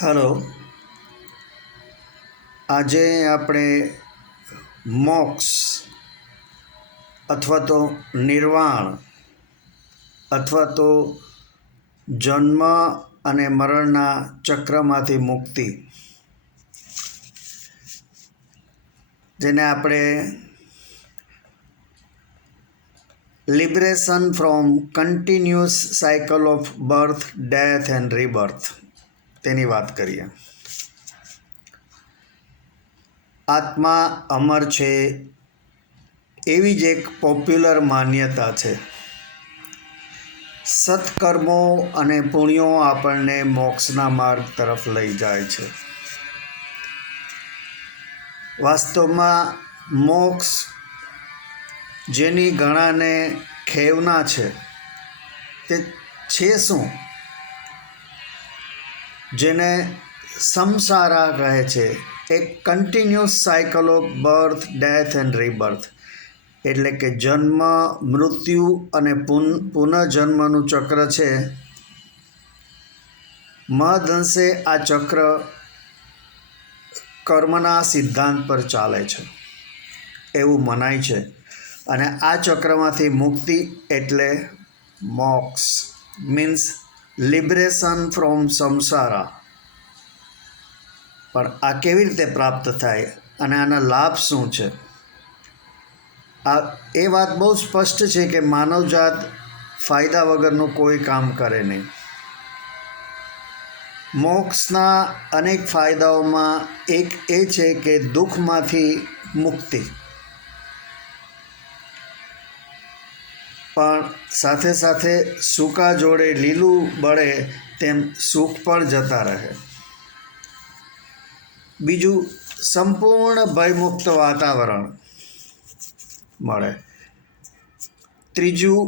Hello, આજે આપણે મોક્ષ અથવા તો નિર્વાણ અથવા તો જન્મ અને મરણના ચક્રમાંથી મુક્તિ, જેને આપણે liberation from continuous cycle of birth, death and rebirth, તેની વાત કરીએ. આત્મા અમર છે એવી જ એક પોપ્યુલર માન્યતા છે. સત્કર્મો અને પુણ્યો આપણને મોક્ષના માર્ગ તરફ લઈ જાય છે. વાસ્તવમાં મોક્ષ જેની ઘણાને ખેવના છે તે છે શું? જેને સંસારા કહે છે, એક continuous cycle of birth, death and rebirth, એટલે કે જન્મ, મૃત્યુ અને પુનઃજન્મનું ચક્ર છે. મહદઅંશે આ ચક્ર કર્મના સિદ્ધાંત પર ચાલે છે એવું મનાય છે, અને આ ચક્રમાંથી મુક્તિ એટલે મોક્ષ, મીન્સ લિબરેશન ફ્રોમ સંસારા. પણ આ કેવી રીતે પ્રાપ્ત થાય અને આના લાભ શું છે? એ વાત બહુ સ્પષ્ટ છે કે માનવજાત ફાયદા વગરનું કોઈ કામ કરે નહીં. મોક્ષના અનેક ફાયદાઓમાં એક એ છે કે દુઃખમાંથી મુક્તિ, પણ સાથે સાથે સૂકા જોડે લીલું બળે તેમ સુખ પણ જતા રહે. બીજું, સંપૂર્ણ ભયમુક્ત વાતાવરણ મળે. ત્રીજું,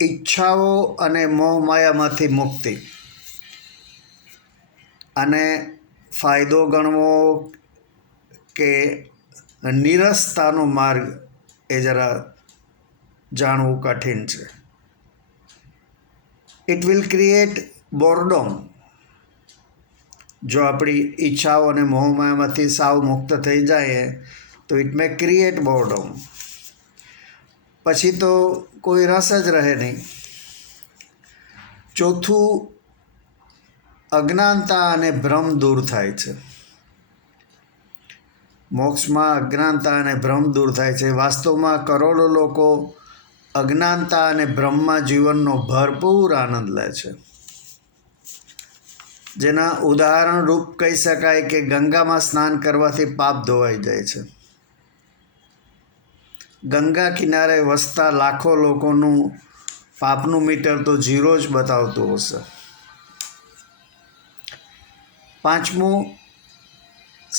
ઈચ્છાઓ અને મોહમાયામાંથી મુક્તિ. અને ફાયદો ગણવો કે નિરસતાનો માર્ગ એ જરા જાણવું કઠિન છે. It will create boredom. જો આપણી ઈચ્છાઓ અને મોહમાયામાંથી સાવ મુક્ત થઈ જાય તો ઇટ મે ક્રિએટ બોર્ડમ. પછી તો કોઈ રસ જ રહે નહીં. ચોથું, અજ્ઞાનતા અને ભ્રમ દૂર થાય છે. મોક્ષમાં અજ્ઞાનતા અને ભ્રમ દૂર થાય છે. વાસ્તવમાં કરોડો લોકો અજ્ઞાનતા અને ભ્રમમાં જીવનનો ભરપૂર આનંદ લે છે. જેના ઉદાહરણ રૂપ કહી શકાય કે ગંગામાં સ્નાન કરવાથી પાપ ધોવાઈ જાય છે. ગંગા કિનારે વસતા લાખો લોકોનું પાપનું મીટર તો ઝીરો જ બતાવતું હશે. પાંચમું,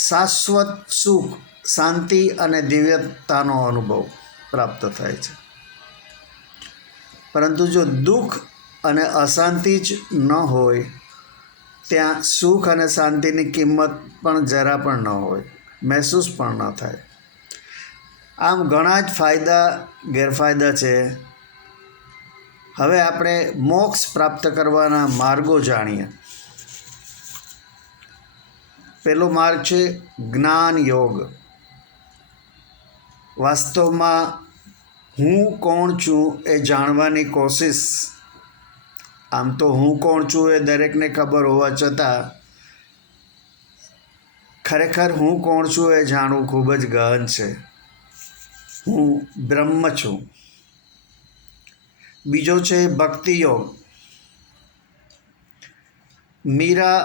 શાશ્વત સુખ, શાંતિ અને દિવ્યતાનો અનુભવ પ્રાપ્ત થાય છે. પરંતુ જો દુઃખ અને અશાંતિ જ ન હોય, ત્યાં સુખ અને શાંતિની કિંમત પણ જરા પણ ન હોય, મહેસૂસ પણ ન થાય. આમ ઘણા જ ફાયદા ગેરફાયદા છે. હવે આપણે મોક્ષ પ્રાપ્ત કરવાના માર્ગો જાણીએ. પહેલો માર્ગ છે જ્ઞાન યોગ. વાસ્તવમાં હું કોણ છું એ જાણવાની કોશિશ. આમ તો હું કોણ છું એ દરેકને ખબર હોવા છતાં ખરેખર હું કોણ છું એ જાણવું ખૂબ જ ગહન છે. હું બ્રહ્મ છું. બીજો છે ભક્તિ યોગ. મીરા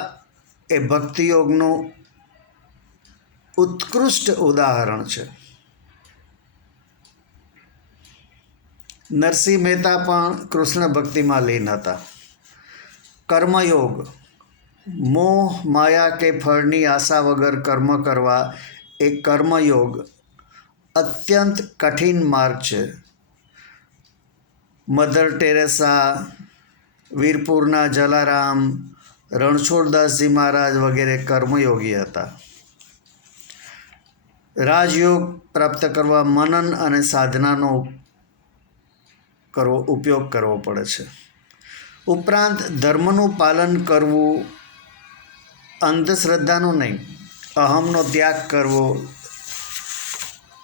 એ ભક્તિ યોગનું ઉત્કૃષ્ટ ઉદાહરણ છે. નરસિંહ મહેતા પણ કૃષ્ણ ભક્તિમાં લીન હતા. કર્મયોગ, મોહ માયા કે ફળની આશા વગર કર્મ કરવા એ કર્મયોગ અત્યંત કઠિન માર્ગ છે. મધર ટેરેસા, વીરપુરના જલારામ, રણછોડદાસજી મહારાજ વગેરે કર્મયોગી હતા. રાજયોગ પ્રાપ્ત કરવા મનન અને સાધનાનો ઉપયોગ કરવો પડે છે. ઉપરાંત ધર્મનું પાલન કરવું, અંધશ્રદ્ધાનું નહીં, અહમનો ત્યાગ કરવો,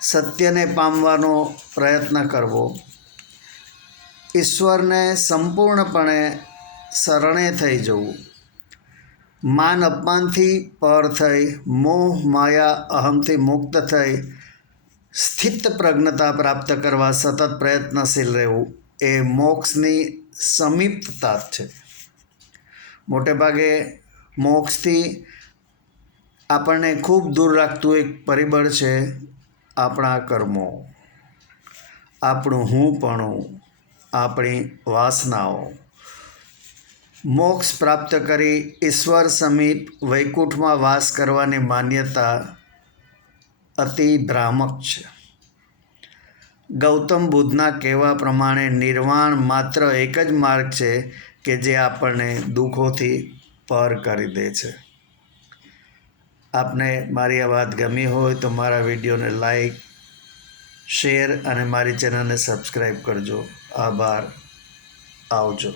સત્યને પામવાનો પ્રયત્ન કરવો, ઈશ્વરને સંપૂર્ણપણે શરણે થઈ જવું, માન અપમાનથી પર થઈ, મોહ માયા અહમથી મુક્ત થઈ સ્થિત પ્રજ્ઞતા પ્રાપ્ત કરવા સતત પ્રયત્નશીલ રહેવું એ મોક્ષની સમીપતા છે. મોટે ભાગે મોક્ષથી આપણને ખૂબ દૂર રાખતું એક પરિબળ છે આપણા કર્મો, આપણું હુંપણું, આપણી વાસનાઓ. મોક્ષ પ્રાપ્ત કરી ઈશ્વર સમીપ વૈકુંઠમાં વાસ કરવાની માન્યતા અતિ ભ્રામક છે. ગૌતમ બુદ્ધના કહેવા પ્રમાણે નિર્વાણ માત્ર એક જ માર્ગ છે કે જે આપણને દુઃખોથી પર કરી દે છે. આપને મારી આ વાત ગમી હોય તો મારા વિડીયોને લાઈક, શેર અને મારી ચેનલને સબસ્ક્રાઈબ કરજો. આભાર. આવજો.